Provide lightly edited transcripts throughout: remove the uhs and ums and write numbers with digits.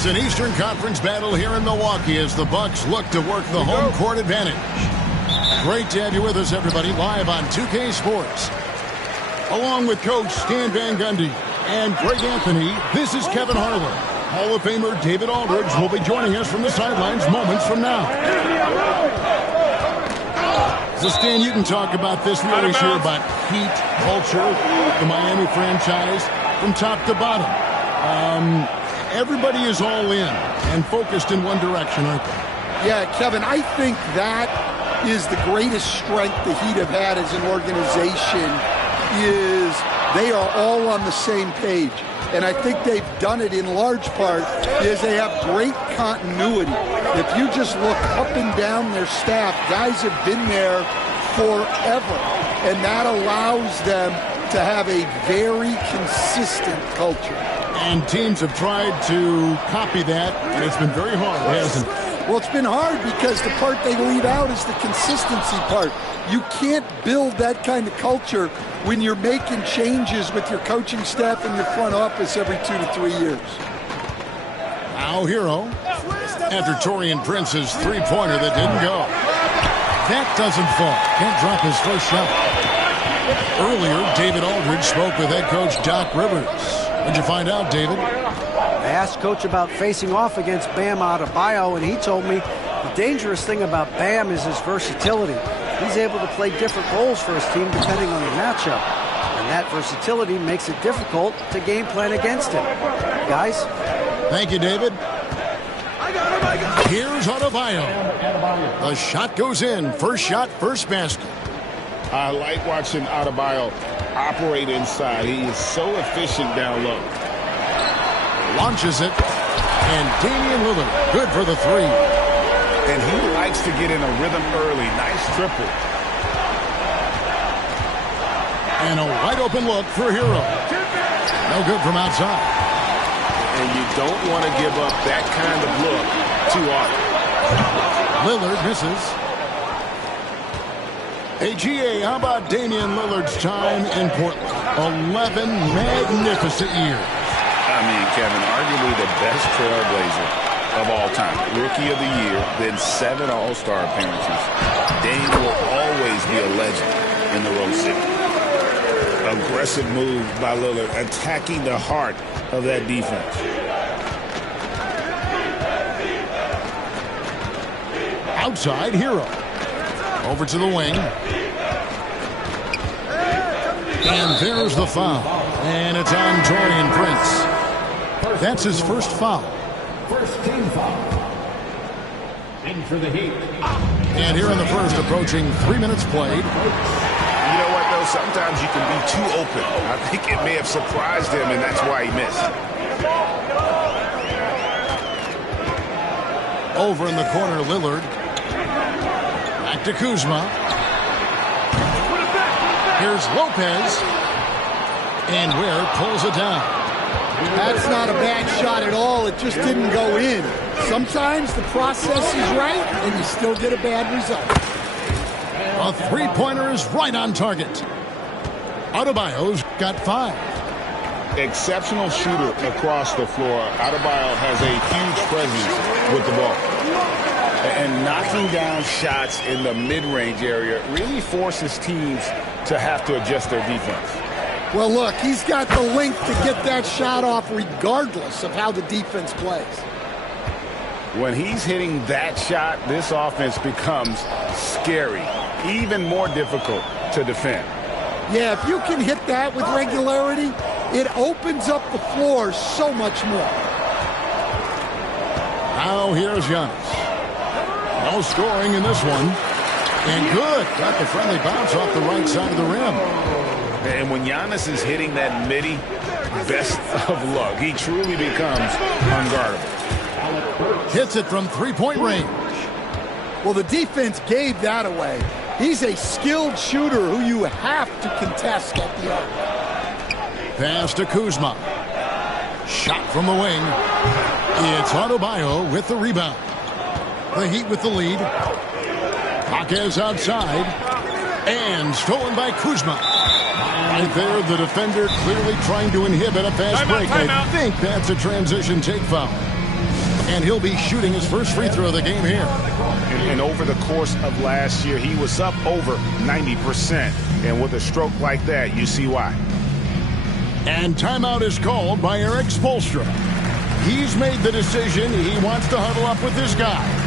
It's an Eastern Conference battle here in Milwaukee as the Bucks look to work the home court advantage. Great to have you with us, everybody, live on 2K Sports. Along with Coach Stan Van Gundy and Greg Anthony, this is Kevin Harlan. Hall of Famer David Aldridge will be joining us from the sidelines moments from now. So, Stan, you can talk about this. We always hear about heat, culture, the Miami franchise, from top to bottom. Everybody is all in and focused in one direction, aren't they? Yeah, Kevin, I think that is the greatest strength the Heat have had as an organization, is they are all on the same page. And I think they've done it in large part because they have great continuity. If you just look up and down their staff, guys have been there forever. And that allows them to have a very consistent culture. And teams have tried to copy that, and it's been very hard, hasn't it? Well, it's been hard because the part they leave out is the consistency part. You can't build that kind of culture when you're making changes with your coaching staff and your front office every 2 to 3 years. Now Hero, after Taurean Prince's three-pointer that didn't go. That doesn't fall. Can't drop his first shot. Earlier, David Aldridge spoke with head coach Doc Rivers. What'd you find out, David? I asked Coach about facing off against Bam Adebayo, and he told me the dangerous thing about Bam is his versatility. He's able to play different roles for his team depending on the matchup. And that versatility makes it difficult to game plan against him. Guys? Thank you, David. Here's Adebayo. The shot goes in. First shot, first basket. I like watching Adebayo operate inside. He is so efficient down low. Launches it. And Damian Lillard, good for the three. And he likes to get in a rhythm early. Nice triple. And a wide open look for Hero. No good from outside. And you don't want to give up that kind of look too often. Lillard misses. Hey, GA, how about Damian Lillard's time in Portland? 11 magnificent years. I mean, Kevin, arguably the best trailblazer of all time. Rookie of the year, then 7 All-Star appearances. Dame will always be a legend in the Rose City. Aggressive move by Lillard, attacking the heart of that defense. Outside, Hero. Over to the wing. And there's the foul. And it's on Taurean Prince. That's his first foul. First team foul. In for the Heat. And here in the first, approaching 3 minutes played. You know what, though? Sometimes you can be too open. I think it may have surprised him, and that's why he missed. Over in the corner, Lillard. Back to Kuzma. Here's Lopez. And Ware pulls it down. That's not a bad shot at all. It just didn't go in. Sometimes the process is right, and you still get a bad result. A three-pointer is right on target. Adebayo's got 5. Exceptional shooter across the floor. Adebayo has a huge presence with the ball. And knocking down shots in the mid-range area really forces teams to have to adjust their defense. Well, look, he's got the length to get that shot off regardless of how the defense plays. When he's hitting that shot, this offense becomes scary, even more difficult to defend. Yeah, if you can hit that with regularity, it opens up the floor so much more. Now here's Giannis. No scoring in this one. And good. Got the friendly bounce off the right side of the rim. And when Giannis is hitting that midi, best of luck. He truly becomes unguardable. Hits it from three-point range. Well, the defense gave that away. He's a skilled shooter who you have to contest at the arc. Pass to Kuzma. Shot from the wing. It's Adebayo with the rebound. The Heat with the lead. Jaquez outside. And stolen by Kuzma. Right there, the defender clearly trying to inhibit a fast break. I think that's a transition take foul. And he'll be shooting his first free throw of the game here. And over the course of last year, he was up over 90%. And with a stroke like that, you see why. And timeout is called by Eric Spoelstra. He's made the decision. He wants to huddle up with his guys.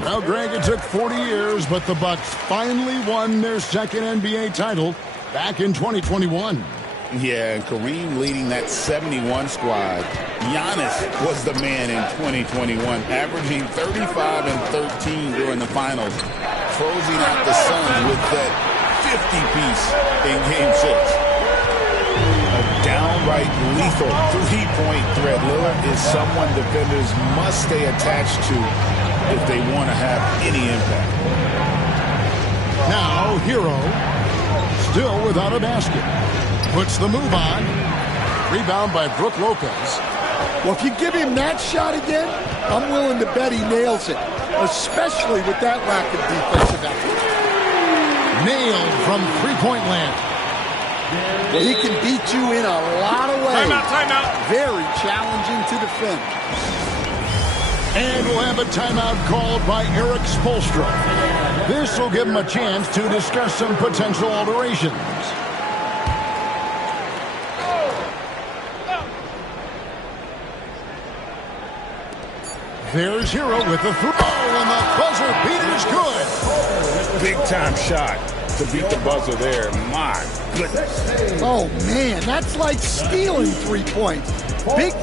Well, Greg, it took 40 years, but the Bucks finally won their second NBA title back in 2021. Yeah, and Kareem leading that 71 squad. Giannis was the man in 2021, averaging 35 and 13 during the finals, closing out the Suns with that 50-piece in Game 6. A downright lethal three-point threat. Lillard is someone defenders must stay attached to if they want to have any impact. Now, Hero, still without a basket. Puts the move on. Rebound by Brook Lopez. Well, if you give him that shot again, I'm willing to bet he nails it, especially with that lack of defensive effort. Nailed from three-point land. Well, he can beat you in a lot of ways. Timeout. Very challenging to defend. And we'll have a timeout called by Eric Spoelstra. This will give him a chance to discuss some potential alterations. There's Hero with the throw, and the buzzer beater's good. Big-time shot to beat the buzzer there. My goodness. Oh, man, that's like stealing 3 points. Big.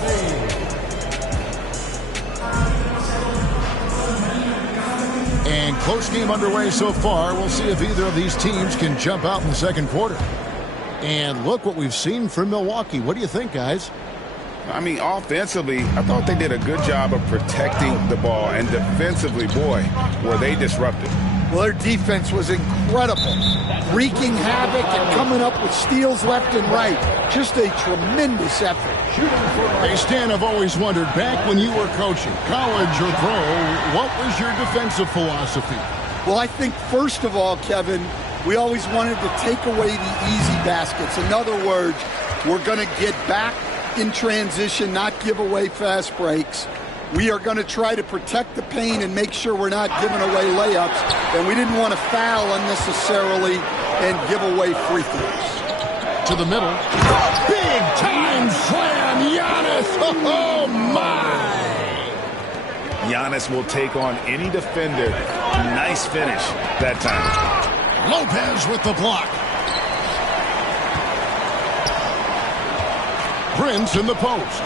And close game underway so far. We'll see if either of these teams can jump out in the second quarter. And look what we've seen from Milwaukee. What do you think, guys? I mean, offensively, I thought they did a good job of protecting the ball. And defensively, boy, were they disruptive. Well, their defense was incredible. Wreaking havoc and coming up with steals left and right. Just a tremendous effort. Hey, Stan, I've always wondered, back when you were coaching, college or pro, what was your defensive philosophy? Well, I think, first of all, Kevin, we always wanted to take away the easy baskets. In other words, we're going to get back in transition, not give away fast breaks. We are going to try to protect the paint and make sure we're not giving away layups. And we didn't want to foul unnecessarily and give away free throws. To the middle. Big time slam, Giannis. Oh, my. Giannis will take on any defender. Nice finish that time. Lopez with the block. Prince in the post.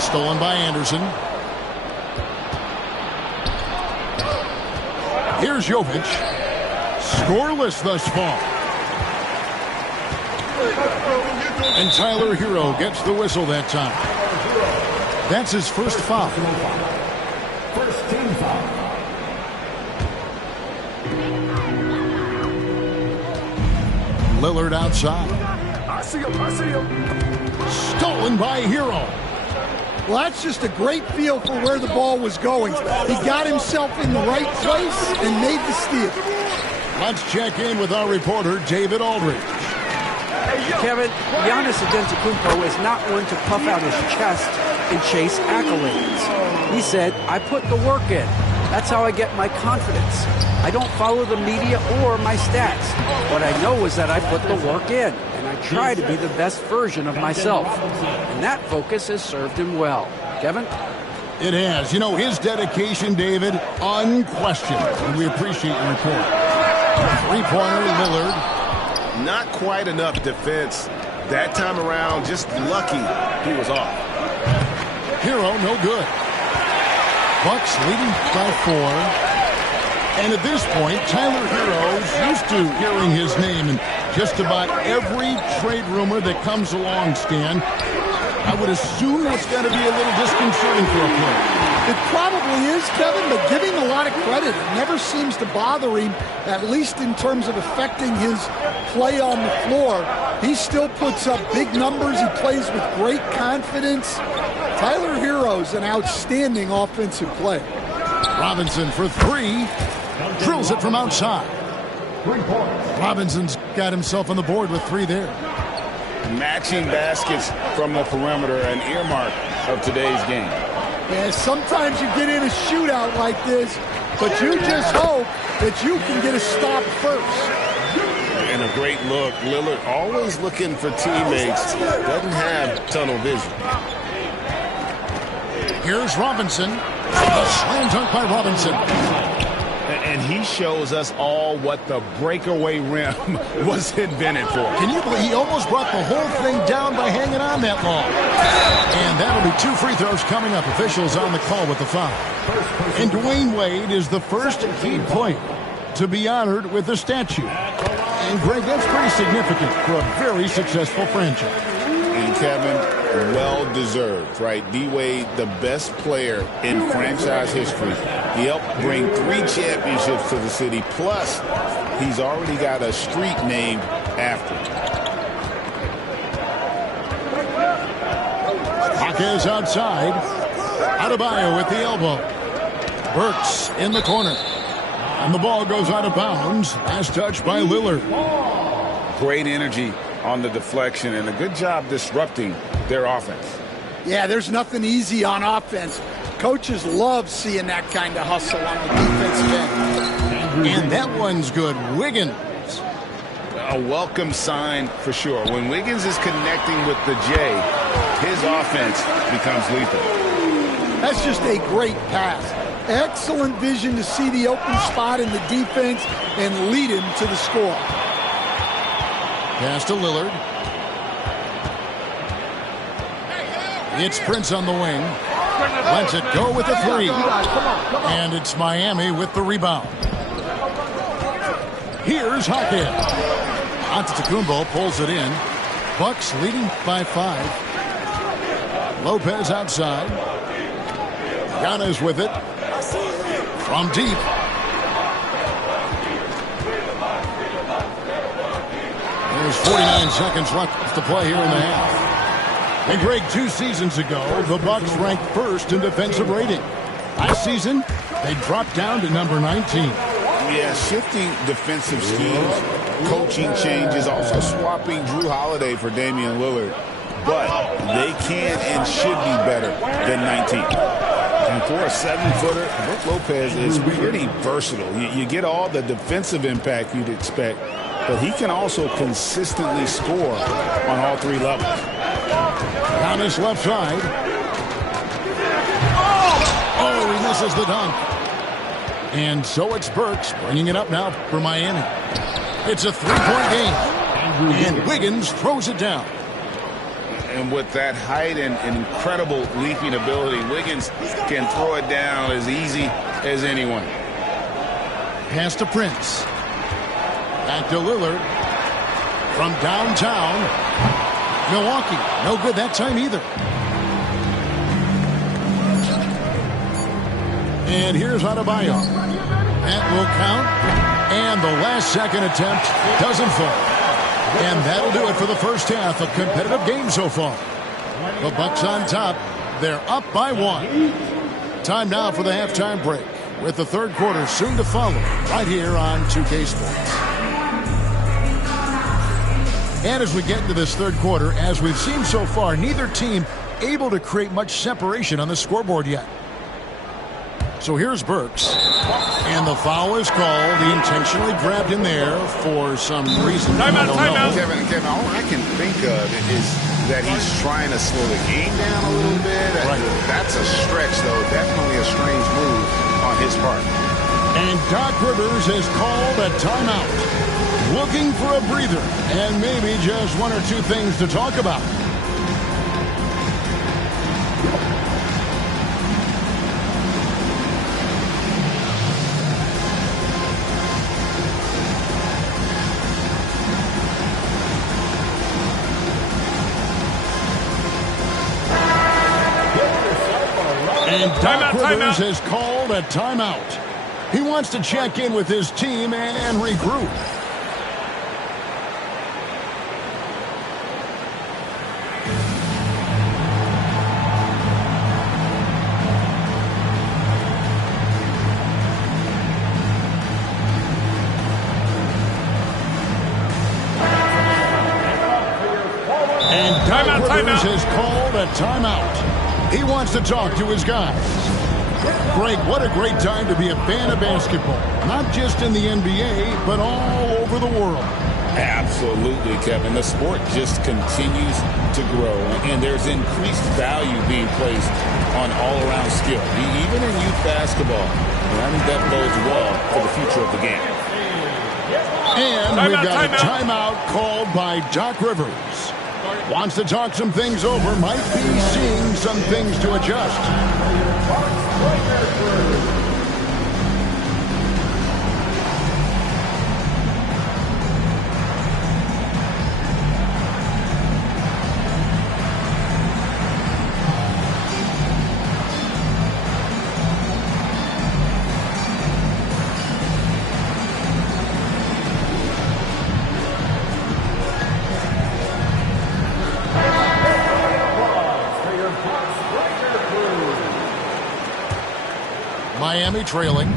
Stolen by Anderson. Here's Jovic. Scoreless thus far. And Tyler Hero gets the whistle that time. That's his first foul. First team foul. Lillard outside. I see him. Stolen by Hero. Well, that's just a great feel for where the ball was going. He got himself in the right place and made the steal. Let's check in with our reporter, David Aldridge. Kevin, Giannis Antetokounmpo is not one to puff out his chest and chase accolades. He said, I put the work in. That's how I get my confidence. I don't follow the media or my stats. What I know is that I put the work in, and I try to be the best version of myself. And that focus has served him well. Kevin? It has. You know, his dedication, David, unquestioned. And we appreciate your report. Three-pointer, Lillard. Not quite enough defense. That time around, just lucky he was off. Hero, no good. Bucks leading by 4. And at this point, Tyler Hero's used to hearing his name in just about every trade rumor that comes along, Stan. I would assume that's got to be a little disconcerting for a player. It probably is, Kevin, but give him a lot of credit. It never seems to bother him, at least in terms of affecting his play on the floor. He still puts up big numbers. He plays with great confidence. Tyler Hero's an outstanding offensive player. Robinson for three. Drills it from outside. Robinson's got himself on the board with three there. Matching baskets from the perimeter, an earmark of today's game. Yeah, sometimes you get in a shootout like this, but you just hope that you can get a stop first. And a great look. Lillard always looking for teammates. Doesn't have tunnel vision. Here's Robinson. A slam dunk by Robinson. And he shows us all what the breakaway rim was invented for. Can you believe he almost brought the whole thing down by hanging on that long? And that'll be 2 free throws coming up. Officials on the call with the foul. And Dwayne Wade is the first Heat player to be honored with a statue. And Greg, that's pretty significant for a very successful franchise. And Kevin, well-deserved, right? D-Wade, the best player in franchise history. He helped bring 3 championships to the city. Plus, he's already got a street named after him. Hawkins outside. Adebayo with the elbow. Burks in the corner. And the ball goes out of bounds. Last touch by Lillard. Great energy on the deflection and a good job disrupting their offense. Yeah, there's nothing easy on offense. Coaches love seeing that kind of hustle on the defensive end. And that one's good. Wiggins. A welcome sign for sure. When Wiggins is connecting with the J, his offense becomes lethal. That's just a great pass. Excellent vision to see the open spot in the defense and lead him to the score. Pass to Lillard. It's Prince on the wing. Lets it go with the three. And it's Miami with the rebound. Here's Hawkins. Antetokounmpo pulls it in. Bucks leading by 5. Lopez outside. Giannis with it. From deep. There's 49 seconds left to play here in the half. And Greg, 2 seasons ago, the Bucks ranked first in defensive rating. Last season, they dropped down to number 19. Yeah, shifting defensive schemes, coaching changes, also swapping Drew Holiday for Damian Lillard. But they can and should be better than 19. And for a 7-footer, Brook Lopez is pretty versatile. You get all the defensive impact you'd expect, but he can also consistently score on all 3 levels. On his left side. Oh, he misses the dunk. And so it's Burks bringing it up now for Miami. It's a 3-point game. And Wiggins throws it down. And with that height and incredible leaping ability, Wiggins can throw it down as easy as anyone. Pass to Prince. Back to Lillard. From downtown. Milwaukee, no good that time either. And here's Adebayo. That will count. And the last second attempt doesn't fall. And that'll do it for the first half. A competitive game so far. The Bucks on top. They're up by 1. Time now for the halftime break, with the third quarter soon to follow right here on 2K Sports. And as we get into this third quarter, as we've seen so far, neither team able to create much separation on the scoreboard yet. So here's Burks. And the foul is called. He intentionally grabbed him there for some reason. Timeout. Kevin, all I can think of is that he's trying to slow the game down a little bit. Right. That's a stretch, though. Definitely a strange move on his part. And Doc Rivers has called a timeout. Looking for a breather and maybe just 1 or 2 things to talk about. And Doc Rivers has called a timeout. He wants to check in with his team and regroup. And Doc Rivers has called a timeout. He wants to talk to his guys. Greg, what a great time to be a fan of basketball. Not just in the NBA, but all over the world. Absolutely, Kevin. The sport just continues to grow, and there's increased value being placed on all-around skill, even in youth basketball. And I think that bodes well for the future of the game. And we've got a timeout called by Doc Rivers. Wants to talk some things over, might be seeing some things to adjust. Miami trailing.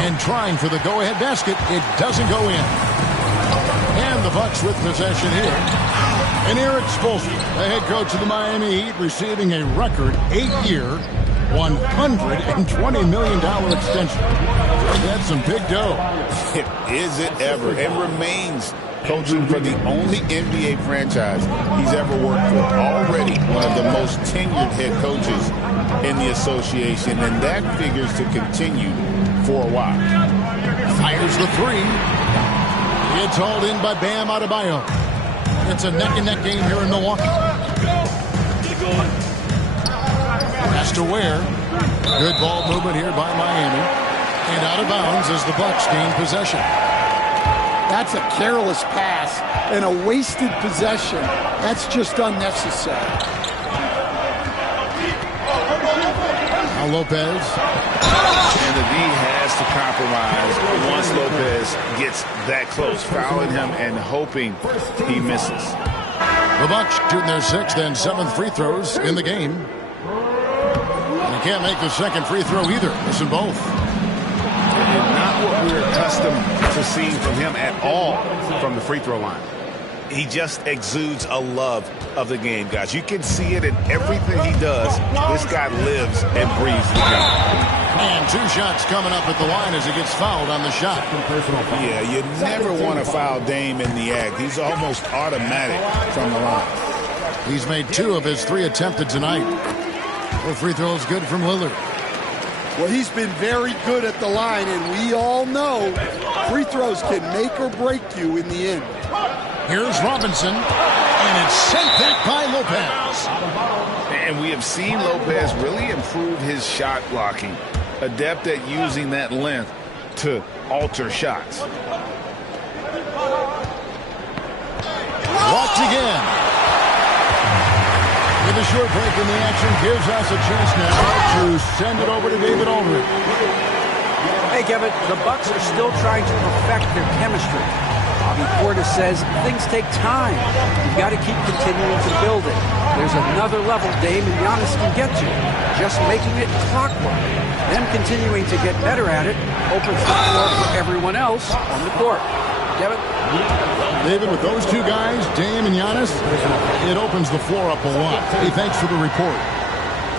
And trying for the go-ahead basket. It doesn't go in. And the Bucks with possession here. And Eric Spoelstra, the head coach of the Miami Heat, receiving a record 8-year, $120 million extension. That's some big dough. Is it ever? And remains coaching for the only NBA franchise he's ever worked for. Already one of the most tenured head coaches in the association, and that figures to continue for a while. Fires the three. It's hauled in by Bam Adebayo. It's a neck-and-neck game here in Milwaukee. Has to wear. Good ball movement here by Miami. And out of bounds as the Bucks gain possession. That's a careless pass and a wasted possession. That's just unnecessary. Now Lopez. And the D has to compromise once Lopez gets that close, fouling him and hoping he misses. The Bucks shooting their 6th and 7th free throws in the game. And he can't make the second free throw either. Missing both. Not what we're accustomed to seeing from him at all from the free throw line. He just exudes a love of the game, guys. You can see it in everything he does. This guy lives and breathes the game. And 2 shots coming up at the line as he gets fouled on the shot. Yeah, you never want to foul Dame in the act. He's almost automatic from the line. He's made 2 of his 3 attempted tonight. 4 free throws good from Lillard. Well, he's been very good at the line, and we all know free throws can make or break you in the end. Here's Robinson, and it's sent back by Lopez. And we have seen Lopez really improve his shot blocking, adept at using that length to alter shots. Blocked again. With a short break in the action gives us a chance now to send it over to David Aldridge. Hey, Kevin, the Bucks are still trying to perfect their chemistry. Bobby Portis says things take time. You've got to keep continuing to build it. There's another level Dame and Giannis can get to. Just making it clockwork. Them continuing to get better at it opens the floor for everyone else on the court. Kevin? David, with those 2 guys, Dame and Giannis, it opens the floor up a lot. Hey, thanks for the report.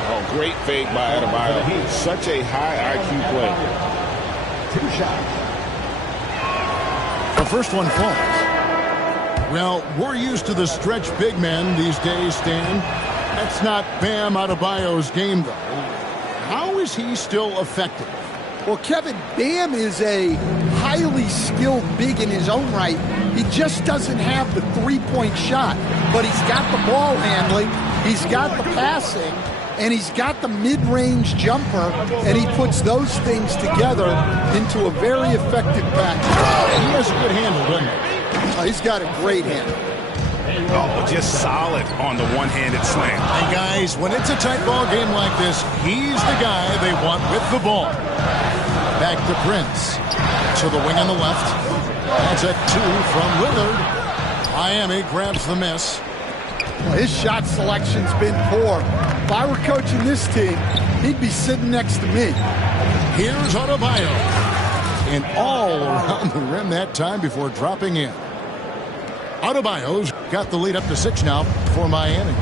Oh, great fake by Adebayo. Such a high IQ play. 2 shots. The first one falls. Well, we're used to the stretch big men these days, Stan. That's not Bam Adebayo's game, though. How is he still effective? Well, Kevin, Bam is a highly skilled big in his own right. He just doesn't have the three-point shot, but he's got the ball handling, he's got the passing, and he's got the mid-range jumper, and he puts those things together into a very effective package. He has a good handle, doesn't he? He's got a great handle. Oh, just solid on the one-handed slam. And guys, when it's a tight ball game like this, he's the guy they want with the ball. Back to Prince. To the wing on the left. That's a 2 from Lillard. Miami grabs the miss. Well, his shot selection's been poor. If I were coaching this team, he'd be sitting next to me. Here's Adebayo. And all around the rim that time before dropping in. Adebayo's got the lead up to 6 now for Miami.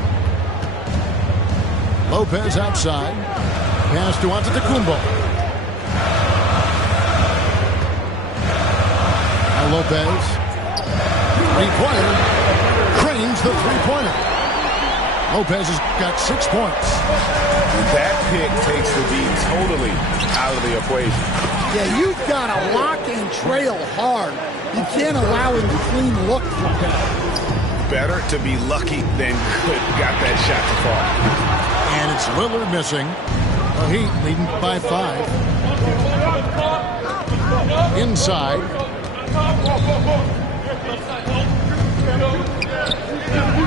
Lopez outside. Pass to Antetokounmpo. Now Lopez. Three-pointer. Cranes the three-pointer. Lopez has got 6 points. That pick takes the D totally out of the equation. Yeah, you've got to lock and trail hard. You can't allow him to clean look. Better to be lucky than good. Got that shot to fall. And it's Lillard missing. The Heat leading by 5. Inside.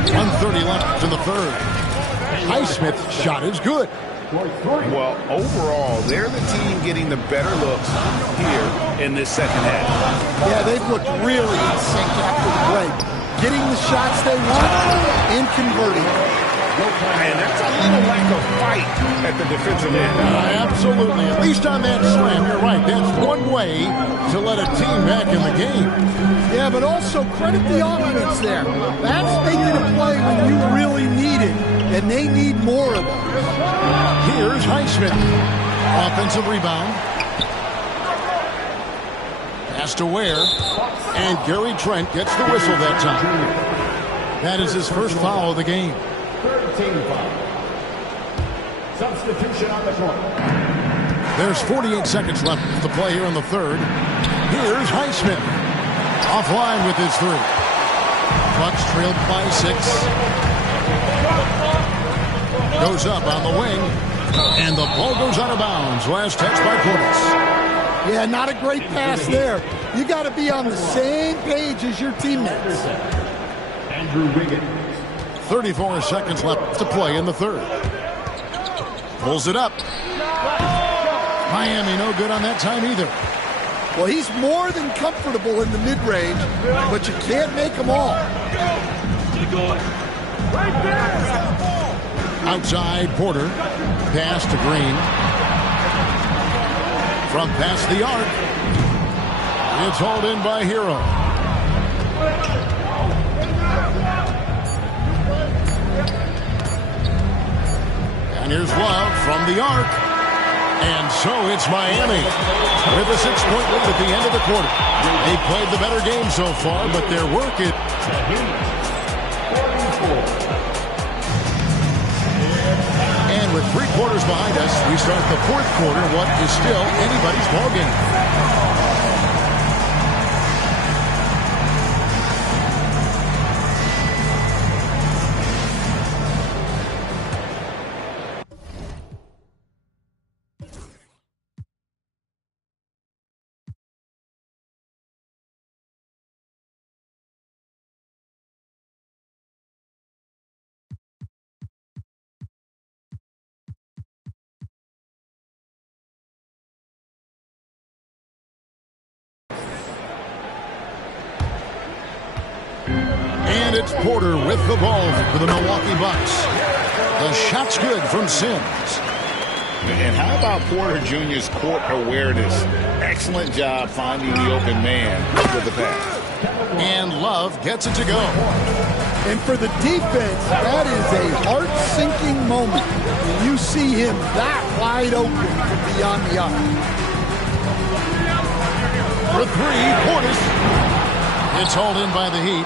1:30 left in the third. Highsmith's shot is good. Well, overall, they're the team getting the better looks here in this second half. Yeah, they've looked really in sync after the break. Getting the shots they want and converting. And there's a little lack of fight at the defensive end. Absolutely. At least on that slam, you're right. That's one way to let a team back in the game. Yeah, but also credit the offense there. That's making a play when you really need it, and they need more of those. Here's Highsmith. Offensive rebound. Pass to Ware. And Gary Trent gets the whistle that time. That is his first foul of the game. 13 foul. Substitution on the court. There's 48 seconds left to play here in the third. Here's Highsmith. Offline with his 3. Bucks trailed by 6. Goes up on the wing. And the ball goes out of bounds. Last touch by Portis. Yeah, not a great pass there. You got to be on the same page as your teammates. Andrew Wiggins. 34 seconds left to play in the third. Pulls it up. Miami no good on that time either. Well, he's more than comfortable in the mid-range, but you can't make them all. Outside Porter. Pass to Green. From past the arc. It's hauled in by Hero. And here's Love from the arc. And so it's Miami with a 6-point lead at the end of the quarter. They played the better game so far, but their work is... And with 3 quarters behind us, we start the fourth quarter, what is still anybody's ballgame. And it's Porter with the ball for the Milwaukee Bucks. The shot's good from Sims. And how about Porter Jr.'s court awareness? Excellent job finding the open man with the pass. And Love gets it to go. And for the defense, that is a heart-sinking moment when you see him that wide open from beyond the arc. For 3, Portis. It's hauled in by the Heat.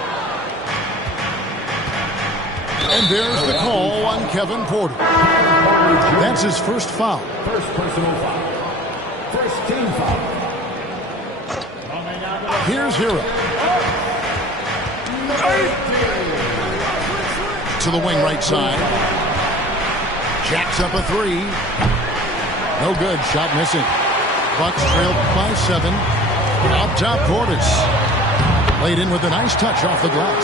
And there's the call on Kevin Porter. That's his first foul. First personal foul. First team foul. Here's Hero. To the wing right side. Jacks up a three. No good. Shot missing. Bucks trailed by 7. Up top, Portis. Laid in with a nice touch off the glass.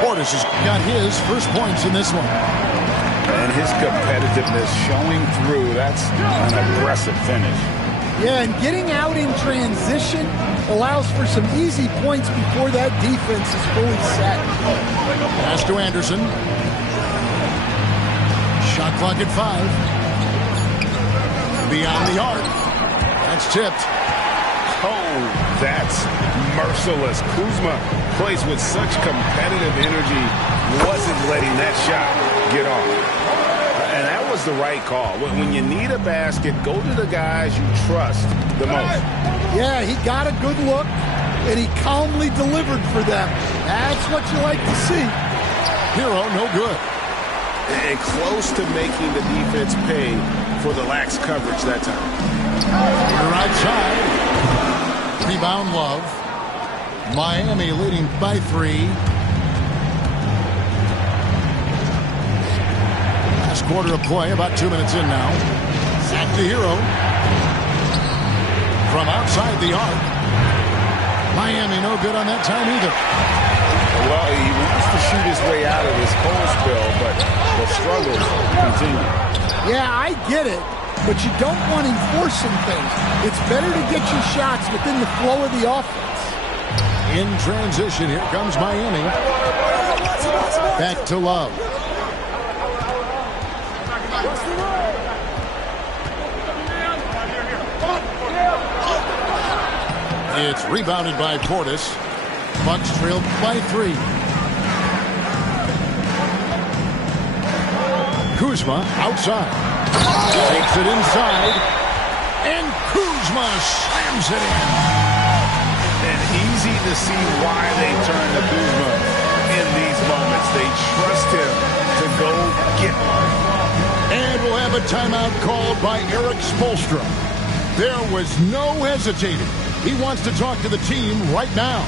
Portis has got his first points in this one. And his competitiveness showing through. That's an aggressive finish. Yeah, and getting out in transition allows for some easy points before that defense is fully set. Pass to Anderson. Shot clock at 5. Beyond the arc. That's tipped. Oh, that's merciless. Kuzma plays with such competitive energy. Wasn't letting that shot get off. And that was the right call. When you need a basket, go to the guys you trust the most. Yeah, he got a good look, and he calmly delivered for them. That's what you like to see. Hero, no good. And close to making the defense pay for the lax coverage that time. Right side. Rebound, Love. Miami leading by 3. Last quarter of play, about 2 minutes in now. Zach to Hero. From outside the arc. Miami no good on that time either. Well, he wants to shoot his way out of this cold spell, but the struggles continue. Yeah, I get it, but you don't want him forcing things. It's better to get your shots within the flow of the offense. In transition, here comes Miami. Back to Love. It's rebounded by Portis. Bucks trailed by 3. Kuzma outside. Takes it inside. And Kuzma slams it in. And easy to see why they turn to Kuzma in these moments. They trust him to go get one. And we'll have a timeout called by Eric Spoelstra. There was no hesitating. He wants to talk to the team right now.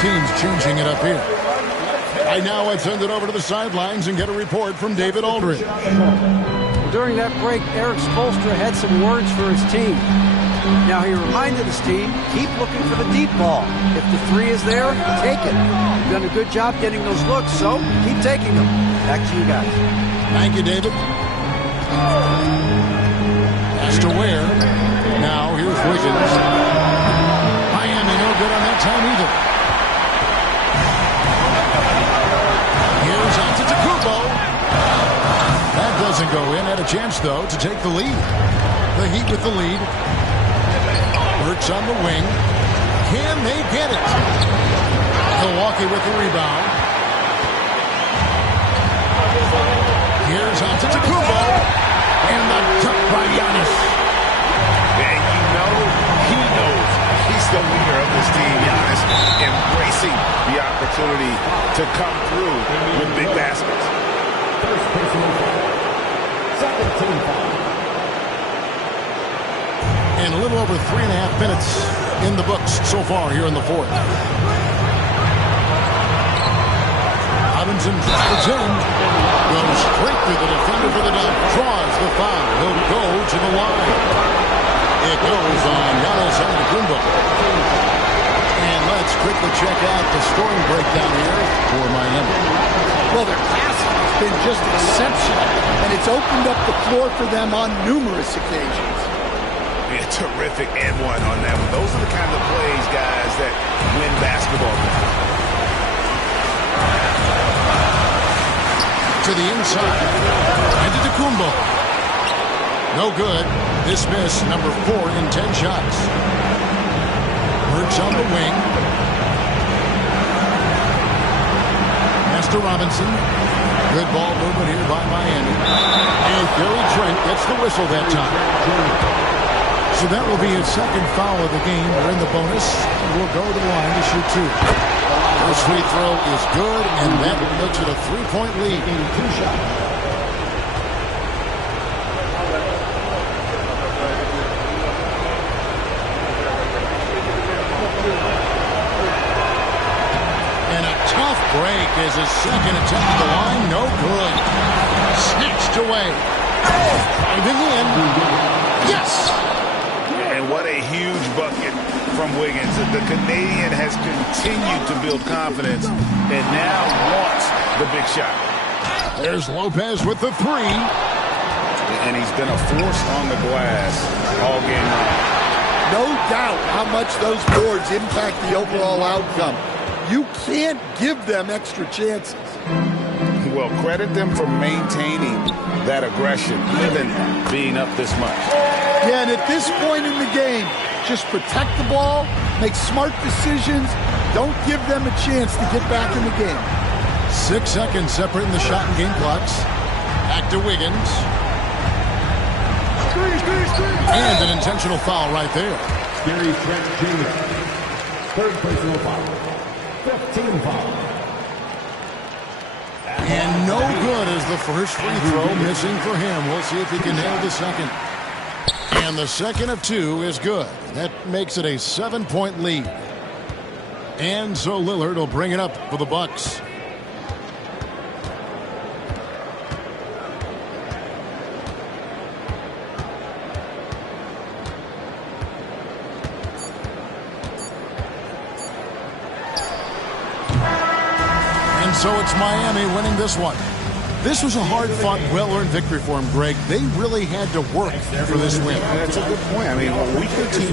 Teams changing it up here. Right now, I send it over to the sidelines and get a report from David Aldridge. During that break, Eric Spoelstra had some words for his team. Now, he reminded his team, keep looking for the deep ball. If the 3 is there, take it. You've done a good job getting those looks, so keep taking them. Back to you guys. Thank you, David. Pass to Ware. Now, here's Wiggins. Miami no good on that time either. That doesn't go in. Had a chance, though, to take the lead. The Heat with the lead. Burks on the wing. Can they get it? Milwaukee with the rebound. Here's Antetokounmpo. And the tuck by Giannis. And you know, he knows he's the leader of this team, Giannis, embracing the opportunity to come through with big baskets. First personal foul. Second team foul. And a little over 3.5 minutes in the books so far here in the fourth. Robinson dribbles in. Goes straight through the defender for the dunk. Draws the foul. He'll go to the line. It goes on Giannis Antetokounmpo. And let's quickly check out the scoring breakdown here for Miami. Well, their passing has been just exceptional, and it's opened up the floor for them on numerous occasions. Yeah, terrific and one on that one. Those are the kind of plays, guys, that win basketball games. to the inside. And to Kumbo. No good. This miss, number 4 in 10 shots. Works on the wing. Master Robinson. Good ball movement here by Miami. And Gary Trent gets the whistle that time. So that will be his second foul of the game. We're in the bonus. And we'll go to the line to shoot 2. First free throw is good, and that makes it a 3-point lead. And a tough break as his second attempt at the line. No good. Snatched away. Driving in. Yes! And what a huge bucket from Wiggins. The Canadian has continued to build confidence and now wants the big shot. There's Lopez with the 3. And he's been a force on the glass all game long. No doubt how much those boards impact the overall outcome. You can't give them extra chances. Well, credit them for maintaining that aggression, even being up this much. Yeah, and at this point in the game, just protect the ball, make smart decisions, don't give them a chance to get back in the game. 6 seconds separating the shot and game clocks. Back to Wiggins. And an intentional foul right there. Gary Trent Jr. Third personal foul. 15 foul. And no good as the first free throw missing for him. We'll see if he can nail the second. And the second of 2 is good. That makes it a 7-point lead. And so Lillard will bring it up for the Bucks. And so it's Miami winning this one. This was a hard-fought, well-earned victory for him, Greg. They really had to work for this win. That's a good point. I mean, a weaker team